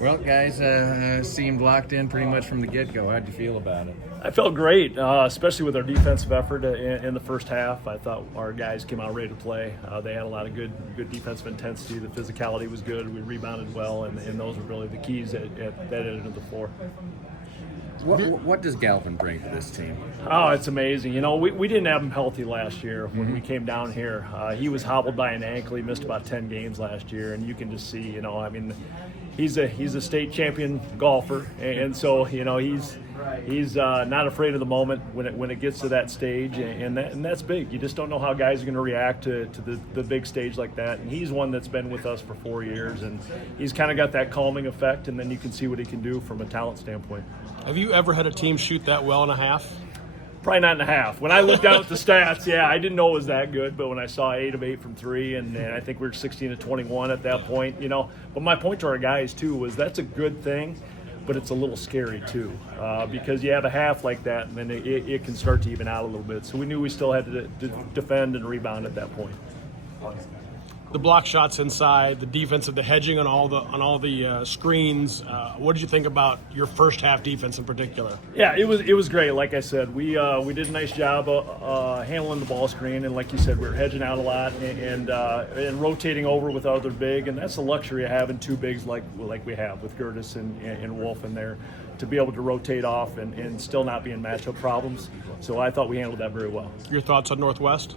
Well, guys, seemed locked in pretty much from the get-go. How'd you feel about it? I felt great, especially with our defensive effort in the first half. I thought our guys came out ready to play. They had a lot of good defensive intensity. The physicality was good. We rebounded well, and those were really the keys at that end of the floor. What does Galvin bring to this team? Oh, it's amazing. You know, we didn't have him healthy last year when we came down here. He was hobbled by an ankle. He missed about 10 games last year, and you can just see, you know, I mean, he's a state champion golfer, and so, you know, he's not afraid of the moment when it gets to that stage, and that's big. You just don't know how guys are going to react to the big stage like that. And he's one that's been with us for 4 years, and he's kind of got that calming effect, and then you can see what he can do from a talent standpoint. Have you ever had a team shoot that well in a half? Probably not in a half. When I looked down at the stats, yeah, I didn't know it was that good. But when I saw 8 of 8 from 3, and I think we were 16 of 21 at that point, you know. But my point to our guys too was that's a good thing, but it's a little scary too, because you have a half like that, and then it can start to even out a little bit. So we knew we still had to defend and rebound at that point. The block shots inside, the defensive, the hedging on all the screens. What did you think about your first half defense in particular? Yeah, it was great. Like I said, we did a nice job handling the ball screen, and like you said, we were hedging out a lot and rotating over with other big, and that's the luxury of having two bigs like we have with Gertis and Wolf in there, to be able to rotate off and still not be in matchup problems. So I thought we handled that very well. Your thoughts on Northwest?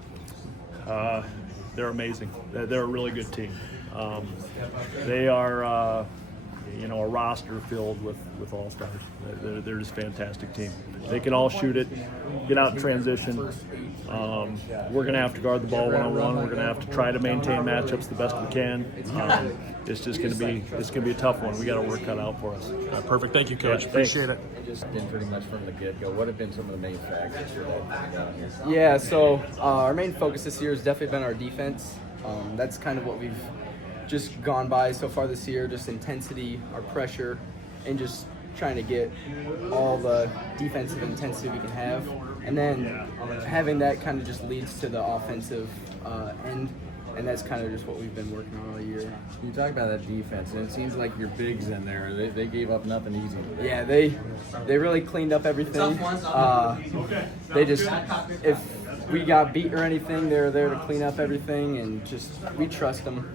They're amazing. They're a really good team. They are, a roster filled with all-stars. They're just a fantastic team. They can all shoot it, get out in transition. We're going to have to guard the ball one-on-one. We're going to have to try to maintain matchups the best we can. It's just going to be a tough one. We got our work cut out for us. Perfect. Thank you, Coach. Yeah, appreciate it. Just been pretty much from the get-go. What have been some of the main factors for that down here? Yeah, so our main focus this year has definitely been our defense. That's kind of what we've just gone by so far this year, just intensity, our pressure, and just trying to get all the defensive intensity we can have. And then having that kind of just leads to the offensive end, and that's kind of just what we've been working on all year. You talk about that defense, and it seems like your bigs in there, they gave up nothing easy. Yeah, they really cleaned up everything. They just, if we got beat or anything, they're there to clean up everything, and just we trust them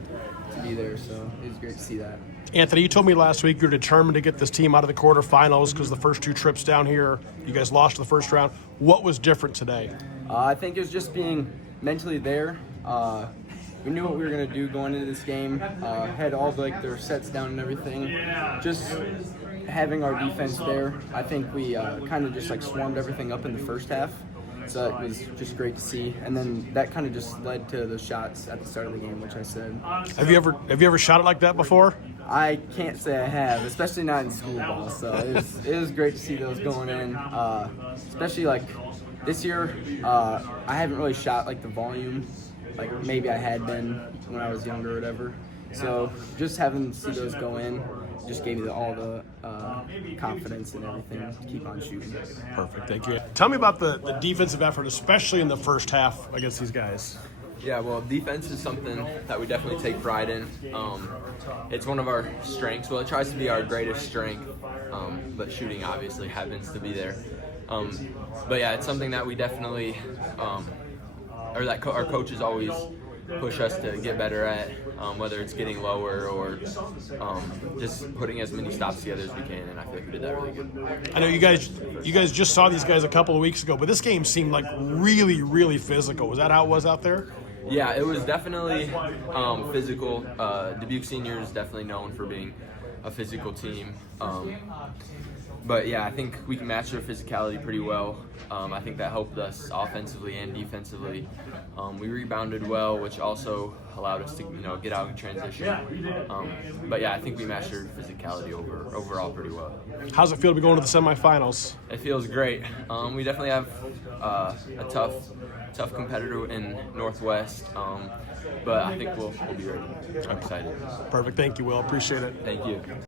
to be there. So it was great to see that. Anthony, you told me last week you're determined to get this team out of the quarterfinals because the first 2 trips down here, you guys lost the first round. What was different today? I think it was just being mentally there. We knew what we were going to do going into this game. Had all their sets down and everything. Just having our defense there, I think we kind of just swarmed everything up in the first half. So it was just great to see. And then that kind of just led to the shots at the start of the game, which I said. Have you ever shot it like that before? I can't say I have, especially not in school ball. So it was great to see those going in. Especially this year, I haven't really shot the volume like maybe I had been when I was younger or whatever. So just having to see those go in just gave me all the confidence and everything to keep on shooting. Perfect, thank you. Tell me about the defensive effort, especially in the first half against these guys. Yeah, well, defense is something that we definitely take pride in. It's one of our strengths. Well, it tries to be our greatest strength, but shooting obviously happens to be there. But yeah, it's something that we definitely, our coaches always push us to get better at, whether it's getting lower or just putting as many stops together as we can, and I feel like we did that really good. I know you guys just saw these guys a couple of weeks ago, but this game seemed like really, really physical. Was that how it was out there? Yeah, it was definitely physical. Dubuque Senior is definitely known for being a physical team. But yeah, I think we can match their physicality pretty well. I think that helped us offensively and defensively. We rebounded well, which also allowed us to get out in transition. But yeah, I think we matched their physicality overall pretty well. How's it feel to be going to the semifinals? It feels great. We definitely have a tough competitor in Northwest, but I think we'll be ready. I'm excited. Perfect. Thank you, Will. Appreciate it. Thank you.